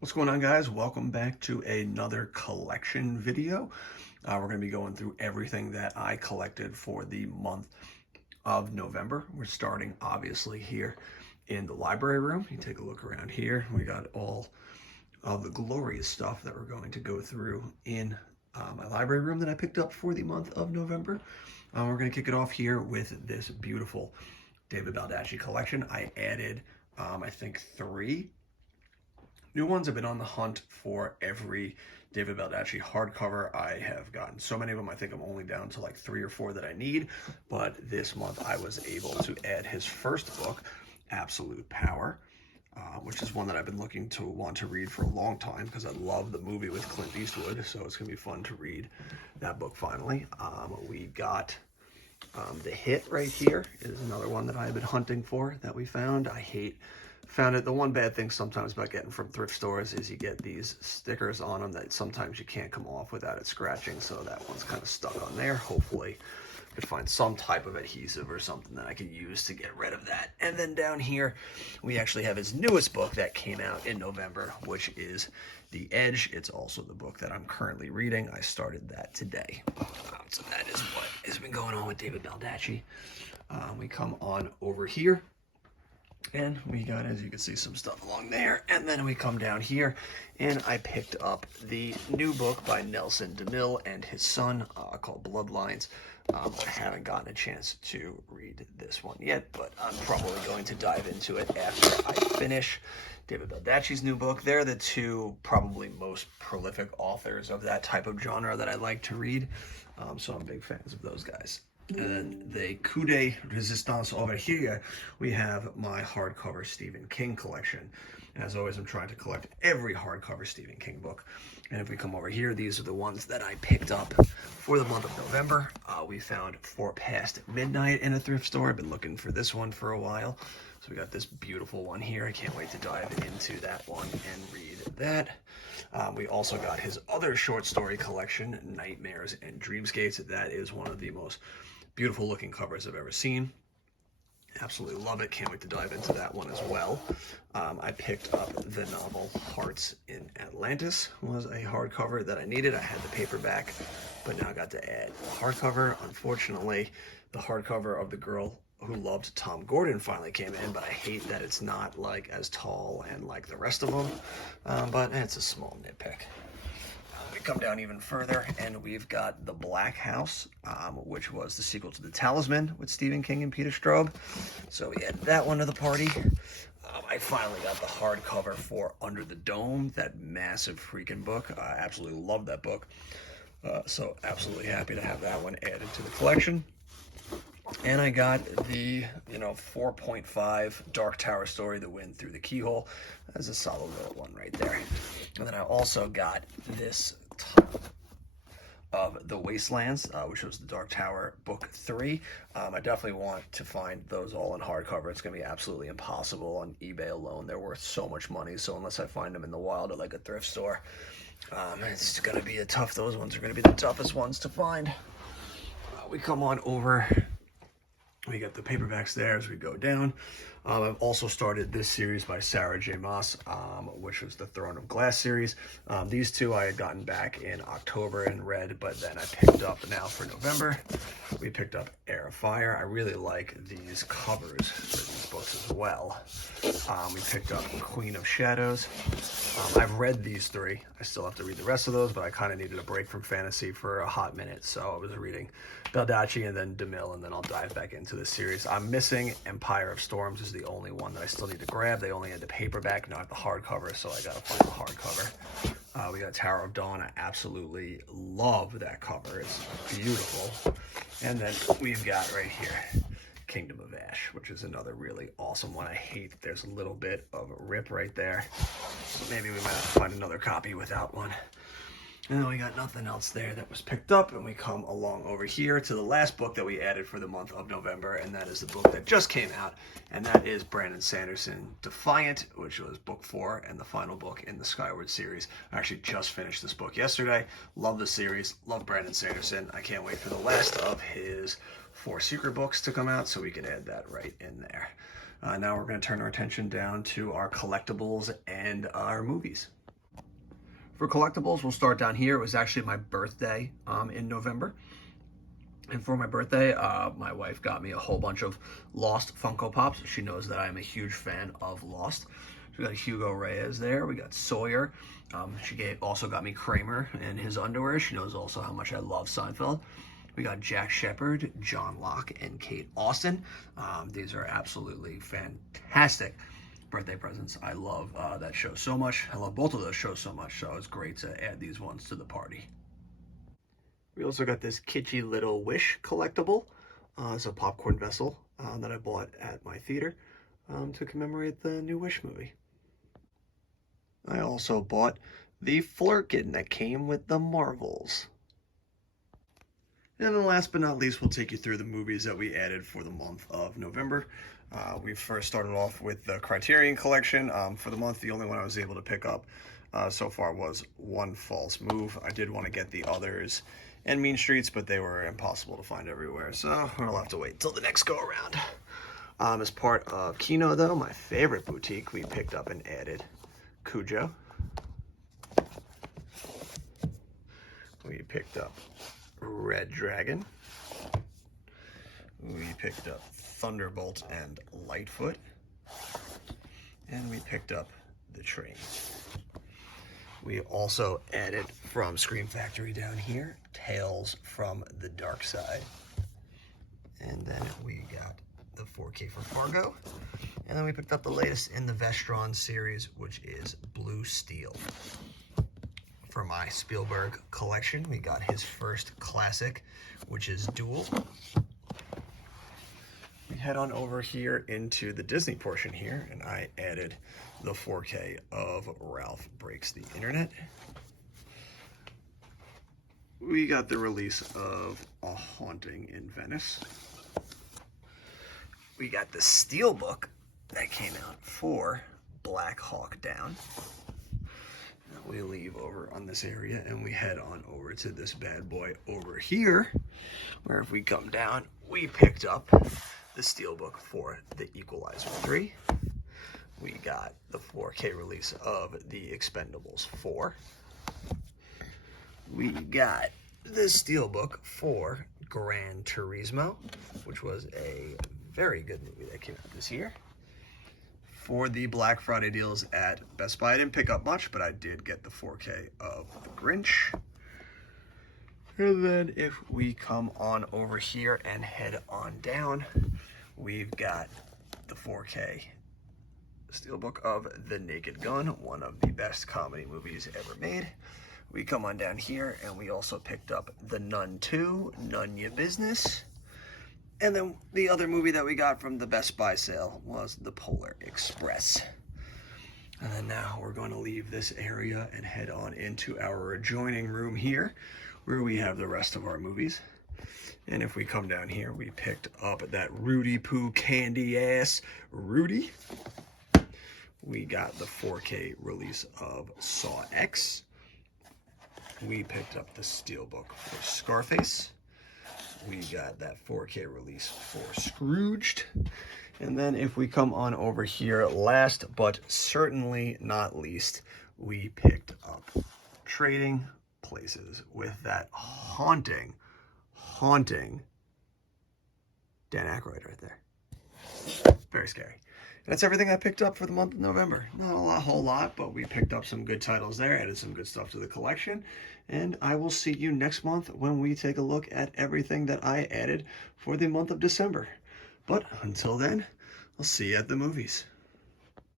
What's going on, guys? Welcome back to another collection video. We're going to be going through everything that I collected for the month of November. We're starting obviously here in the library room. You take a look around here. We got all of the glorious stuff that we're going to go through in my library room that I picked up for the month of November. We're going to kick it off here with this beautiful David Baldacci collection. I added, I think, 3 new ones. I've been on the hunt for every David Baldacci hardcover. I have gotten so many of them. I think I'm only down to like 3 or 4 that I need. But this month I was able to add his first book, Absolute Power, which is one that I've been looking to want to read for a long time because I love the movie with Clint Eastwood. So it's going to be fun to read that book finally. We got The Hit right here is another one that I've been hunting for that we found. Found it. The one bad thing sometimes about getting from thrift stores is you get these stickers on them that sometimes you can't come off without it scratching, so that one's kind of stuck on there. Hopefully I could find some type of adhesive or something that I can use to get rid of that. And then down here we actually have his newest book that came out in November, which is The Edge. It's also the book that I'm currently reading. I started that today. So that is what has been going on with David Baldacci. We come on over here, and we got, as you can see, some stuff along there. And then we come down here, and I picked up the new book by Nelson DeMille and his son called Bloodlines. I haven't gotten a chance to read this one yet, but I'm probably going to dive into it after I finish David Baldacci's new book. They're the 2 probably most prolific authors of that type of genre that I like to read, so I'm big fans of those guys. And then the coup de resistance over here, we have my hardcover Stephen King collection. And as always, I'm trying to collect every hardcover Stephen King book. And if we come over here, these are the ones that I picked up for the month of November. We found For Past Midnight in a thrift store. I've been looking for this one for a while. So we got this beautiful one here. I can't wait to dive into that one and read that. We also got his other short story collection, Nightmares and Dreamscapes. That is one of the most beautiful looking covers I've ever seen. Absolutely love it. Can't wait to dive into that one as well. I picked up the novel Hearts in Atlantis. It was a hardcover that I needed. I had the paperback, but now I got to add the hardcover. Unfortunately, the hardcover of The Girl Who Loved Tom Gordon finally came in, but I hate that it's not like as tall and like the rest of them. But it's a small nitpick. We come down even further, and we've got The Black House, which was the sequel to The Talisman with Stephen King and Peter Straub. So we added that one to the party. I finally got the hardcover for Under the Dome, that massive freaking book. I absolutely love that book. So absolutely happy to have that one added to the collection. And I got the 4.5 Dark Tower story, The Wind Through the Keyhole. That's a solid little one right there. And then I also got this of The Wastelands, which was the Dark Tower book 3. I definitely want to find those all in hardcover. It's going to be absolutely impossible on eBay alone. They're worth so much money, so unless I find them in the wild at like a thrift store, it's going to be tough. Those ones are going to be the toughest ones to find. We come on over. We got the paperbacks there as we go down. I've also started this series by Sarah J. Maas, which was the Throne of Glass series. These 2 I had gotten back in October and read, but then I picked up now for November. We picked up Heir of Fire. I really like these covers for these books as well. We picked up Queen of Shadows. I've read these 3. I still have to read the rest of those, but I kind of needed a break from fantasy for a hot minute, so I was reading Baldacci and then DeMille, and then I'll dive back into this series. I'm missing Empire of Storms is the only one that I still need to grab. They only had the paperback, not the hardcover, so I gotta find the hardcover. We got Tower of Dawn. I absolutely love that cover. It's beautiful. And then we've got right here Kingdom of Ash, which is another really awesome one. I hate that there's a little bit of a rip right there. Maybe we might have to find another copy without one. And then we got nothing else there that was picked up, and we come along over here to the last book that we added for the month of November, and that is the book that just came out, and that is Brandon Sanderson, Defiant, which was book 4 and the final book in the Skyward series. I actually just finished this book yesterday. Love the series, love Brandon Sanderson. I can't wait for the last of his 4 secret books to come out so we can add that right in there. Now we're going to turn our attention down to our collectibles and our movies. For collectibles, we'll start down here. It was actually my birthday in November. And for my birthday, my wife got me a whole bunch of Lost Funko Pops. She knows that I'm a huge fan of Lost. We got Hugo Reyes there. We got Sawyer. She also got me Kramer and his underwear. She knows also how much I love Seinfeld. We got Jack Shepard, John Locke, and Kate Austin. These are absolutely fantastic birthday presents. I love that show so much. I love both of those shows so much, so it's great to add these ones to the party. We also got this kitschy little Wish collectible. It's a popcorn vessel that I bought at my theater to commemorate the new Wish movie. I also bought the Flurkin that came with the Marvels. And then last but not least, we'll take you through the movies that we added for the month of November. We first started off with the Criterion Collection. For the month, the only one I was able to pick up so far was One False Move. I did want to get the others and Mean Streets, but they were impossible to find everywhere, so we'll have to wait till the next go around. As part of Kino, though, my favorite boutique, we picked up and added Cujo. We picked up Red Dragon. We picked up Thunderbolt and Lightfoot. And we picked up The Train. We also added from Scream Factory down here, Tales from the Dark Side. And then we got the 4K for Fargo. And then we picked up the latest in the Vestron series, which is Blue Steel. For my Spielberg collection, we got his first classic, which is Duel. We head on over here into the Disney portion here, and I added the 4K of Ralph Breaks the Internet. We got the release of A Haunting in Venice. We got the Steelbook that came out for Black Hawk Down. Now we leave over on this area and we head on over to this bad boy over here, where if we come down, we picked up the Steelbook for The Equalizer 3. We got the 4K release of The Expendables 4. We got the Steelbook for Gran Turismo, which was a very good movie that came out this year. For the Black Friday deals at Best Buy, I didn't pick up much, but I did get the 4K of The Grinch. And then if we come on over here and head on down, we've got the 4K Steelbook of The Naked Gun, one of the best comedy movies ever made. We come on down here and we also picked up The Nun 2, None Ya Business. And then the other movie that we got from the Best Buy sale was The Polar Express. And then now we're going to leave this area and head on into our adjoining room here, where we have the rest of our movies. And if we come down here, we picked up that Rudy Poo candy ass Rudy. We got the 4K release of Saw X. We picked up the Steelbook for Scarface. We got that 4K release for Scrooged. And then if we come on over here, last but certainly not least, we picked up Trading Places with that haunting Dan Aykroyd right there. Very scary. That's everything I picked up for the month of November. Not a whole lot, but we picked up some good titles there, added some good stuff to the collection, and I will see you next month when we take a look at everything that I added for the month of December. But until then, I'll see you at the movies.